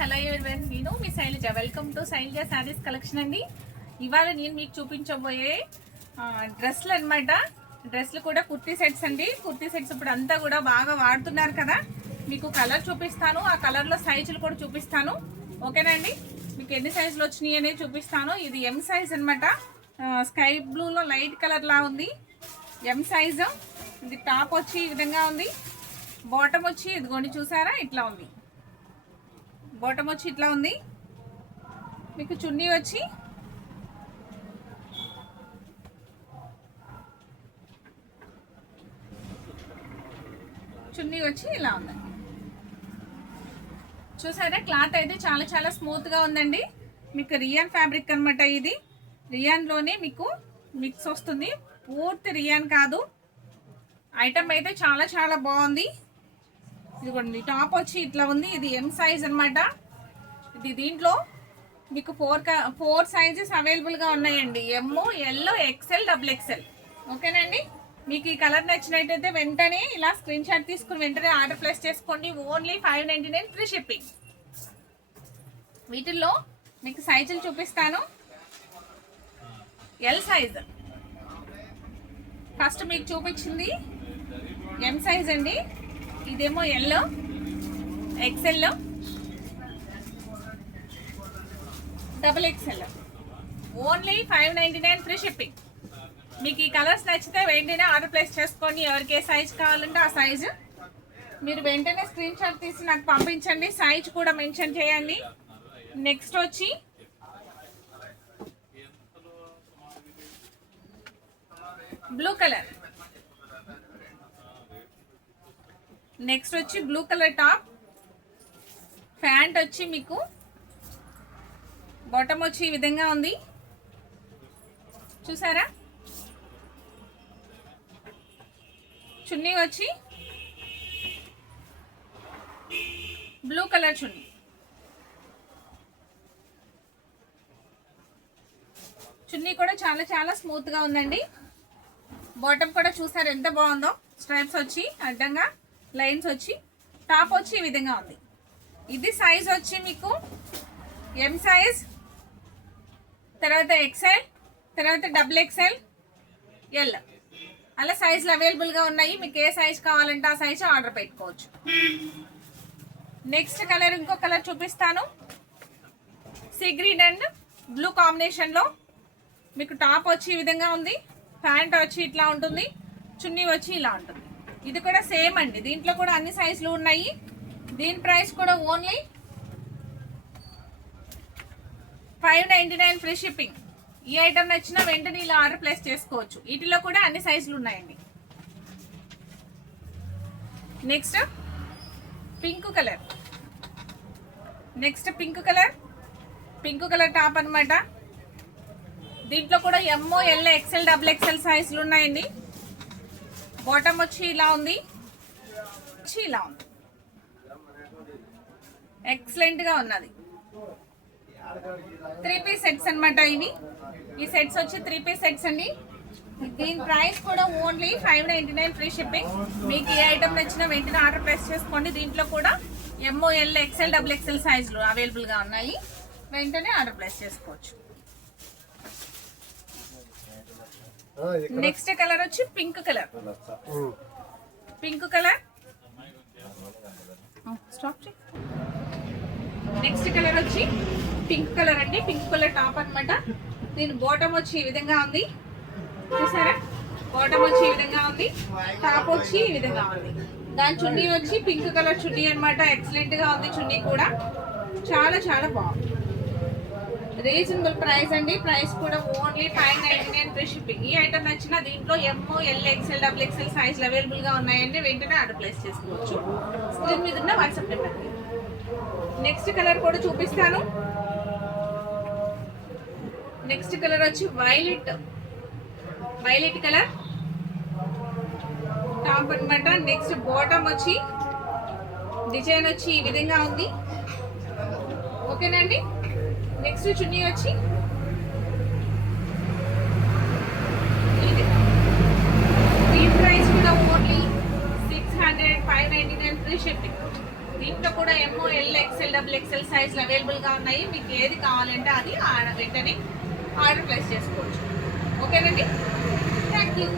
Hello everyone, నేను మీ Shailaja. Welcome to Shailaja sarees collection అండి. ఇవాళ నేను మీకు చూపించబోయే డ్రెస్సులు అనమాట. డ్రెస్సులు కూడా కుర్తీ సెట్స్ అండి. కుర్తీ సెట్స్ ఇప్పుడు అంతా కూడా బాగా వాడుతున్నారు కదా. మీకు కలర్ చూపిస్తాను, ఆ కలర్లో సైజులు కూడా చూపిస్తాను. ఓకేనా అండి? మీకు ఎన్ని సైజులు వచ్చినాయి అనేది చూపిస్తాను. ఇది ఎం సైజ్ అనమాట. స్కై బ్లూలో లైట్ కలర్ లా ఉంది. M size. ఇది టాప్ వచ్చి ఈ విధంగా ఉంది. బాటమ్ వచ్చి ఇదిగోండి, చూసారా ఇట్లా ఉంది. బాటమ్ వచ్చి ఇట్లా ఉంది. మీకు చున్నీ వచ్చి ఇలా ఉందండి. చూసారా, క్లాత్ అయితే చాలా చాలా స్మూత్గా ఉందండి. మీకు రియాన్ ఫ్యాబ్రిక్ అనమాట. ఇది రియాన్లోనే మీకు మిక్స్ వస్తుంది, పూర్తి రియాన్ కాదు. ఐటమ్ అయితే చాలా చాలా బాగుంది. ఇదిగోండి, టాప్ వచ్చి ఇట్లా ఉంది. ఇది ఎం సైజ్ అనమాట. ఇది దీంట్లో మీకు ఫోర్ సైజెస్ అవైలబుల్గా ఉన్నాయండి. ఎమ్, ఎల్, ఎక్స్ఎల్, డబుల్ ఎక్స్ఎల్. ఓకేనండి? మీకు ఈ కలర్ నచ్చినట్టయితే వెంటనే ఇలా స్క్రీన్ షాట్ తీసుకుని వెంటనే ఆర్డర్ ప్లేస్ చేసుకోండి. Only 599 free shipping. వీటిల్లో మీకు సైజులు చూపిస్తాను. ఎల్ సైజ్ ఫస్ట్ మీకు చూపించింది ఎం సైజ్ అండి. ఇదేమో L, XL, double XL. Only 599 free shipping. మీకు ఈ కలర్స్ నచ్చితే వెంటనే ఆర్డర్ ప్లేస్ చేసుకోండి. ఎవరికి ఏ సైజ్ కావాలంటే ఆ సైజు మీరు వెంటనే స్క్రీన్ షాట్ తీసి నాకు పంపించండి. సైజ్ కూడా మెన్షన్ చేయండి. నెక్స్ట్ వచ్చి బ్లూ కలర్. నెక్స్ట్ వచ్చి బ్లూ కలర్ టాప్. ప్యాంట్ వచ్చి మీకు బాటమ్ వచ్చి ఈ విధంగా ఉంది. చూసారా? చున్నీ వచ్చి బ్లూ కలర్ చున్నీ. చున్నీ కూడా చాలా చాలా స్మూత్గా ఉందండి. బాటమ్ కూడా చూసారు ఎంత బాగుందో. స్ట్రైప్స్ వచ్చి అడ్డంగా లైన్స్ వచ్చి, టాప్ వచ్చి ఈ విధంగా ఉంది. ఇది సైజ్ వచ్చి మీకు ఎం సైజ్, తర్వాత ఎక్స్ఎల్, తర్వాత డబుల్ ఎక్స్ఎల్, ఎల్, అలా సైజులు అవైలబుల్గా ఉన్నాయి. మీకు ఏ సైజ్ కావాలంటే ఆ సైజ్ ఆర్డర్ పెట్టుకోవచ్చు. నెక్స్ట్ కలర్, ఇంకో కలర్ చూపిస్తాను. సీ గ్రీన్ అండ్ బ్లూ కాంబినేషన్లో మీకు టాప్ వచ్చి ఈ విధంగా ఉంది. ప్యాంట్ వచ్చి ఇట్లా ఉంటుంది. చున్నీ వచ్చి ఇలా ఉంటుంది. ఇది కూడా సేమ్ అండి. దీంట్లో కూడా అన్ని సైజులు ఉన్నాయి. దీని ప్రైస్ కూడా ఓన్లీ 599 ఫ్రీ షిప్పింగ్. ఈ ఐటమ్ నచ్చినా వెంటనే ఇలా ఆర్డర్ ప్లేస్ చేసుకోవచ్చు. వీటిలో కూడా అన్ని సైజులు ఉన్నాయండి. Next pink colour. Pink colour top అనమాట. దీంట్లో కూడా ఎమ్, ఎల్, ఎక్స్ఎల్, డబుల్ ఎక్స్ఎల్ సైజులు ఉన్నాయండి. బాటమ్ వచ్చి ఇలా ఉంది. ఎక్సలెంట్ గా ఉన్నది. 3 పీస్ సెట్స్ అనమాట ఇవి. ఈ సెట్స్ వచ్చి 3 పీస్ సెట్స్ అండి. దీని ప్రైస్ కూడా ఓన్లీ 599 ఫ్రీ షిప్పింగ్. మీకు ఏ ఐటమ్ నచ్చినా వెంటనే ఆర్డర్ ప్లేస్ చేసుకోండి. దీంట్లో కూడా ఎమ్, ఎల్, ఎక్స్ఎల్, డబుల్ ఎక్స్ఎల్ సైజులు అవైలబుల్గా ఉన్నాయి. వెంటనే ఆర్డర్ ప్లేస్ చేసుకోవచ్చు. నెక్స్ట్ కలర్ వచ్చి పింక్ కలర్. నెక్స్ట్ కలర్ వచ్చి పింక్ కలర్ అండి. పింక్ కలర్ టాప్ అనమాట. దీని బాటమ్ వచ్చి ఈ విధంగా ఉంది. చూసారా? బాటమ్ వచ్చి ఈ విధంగా ఉంది. టాప్ వచ్చి ఈ విధంగా ఉంది. దాని చున్నీ వచ్చి పింక్ కలర్ చున్నీ అనమాట. ఎక్సలెంట్ గా ఉంది. చున్నీ కూడా చాలా చాలా బాగుంది. రీజనబుల్ ప్రైస్ అండి. ప్రైస్ కూడా ఓన్లీ 599 ఫ్రీ షిప్పింగ్. ఈ ఐటమ్ నచ్చినా దీంట్లో ఎమ్, ఎల్, ఎక్స్ఎల్, డబుల్ ఎక్స్ఎల్ సైజులు అవైలబుల్ గా ఉన్నాయండి. వెంటనే ఆర్డర్ ప్లేస్ చేసుకోవచ్చు. స్క్రీన్ మీద ఉన్న వాట్సాప్ నెంబర్. నెక్స్ట్ కలర్ కూడా చూపిస్తాను. నెక్స్ట్ కలర్ వచ్చి వైలెట్ కలర్ టాప్ అనమాట. నెక్స్ట్ బాటమ్ వచ్చి డిజైన్ వచ్చి ఈ విధంగా ఉంది. ఓకేనండి? నెక్స్ట్ చున్నీ వచ్చి దీని ప్రైస్ కూడా ఓన్లీ 600, 599 ఫ్రీ షిప్పింగ్. దీంట్లో కూడా M L XL double XL సైజులు అవైలబుల్గా ఉన్నాయి. మీకు ఏది కావాలంటే అది వెంటనే ఆర్డర్ ప్లేస్ చేసుకోవచ్చు. ఓకేనండి, థ్యాంక్ యూ.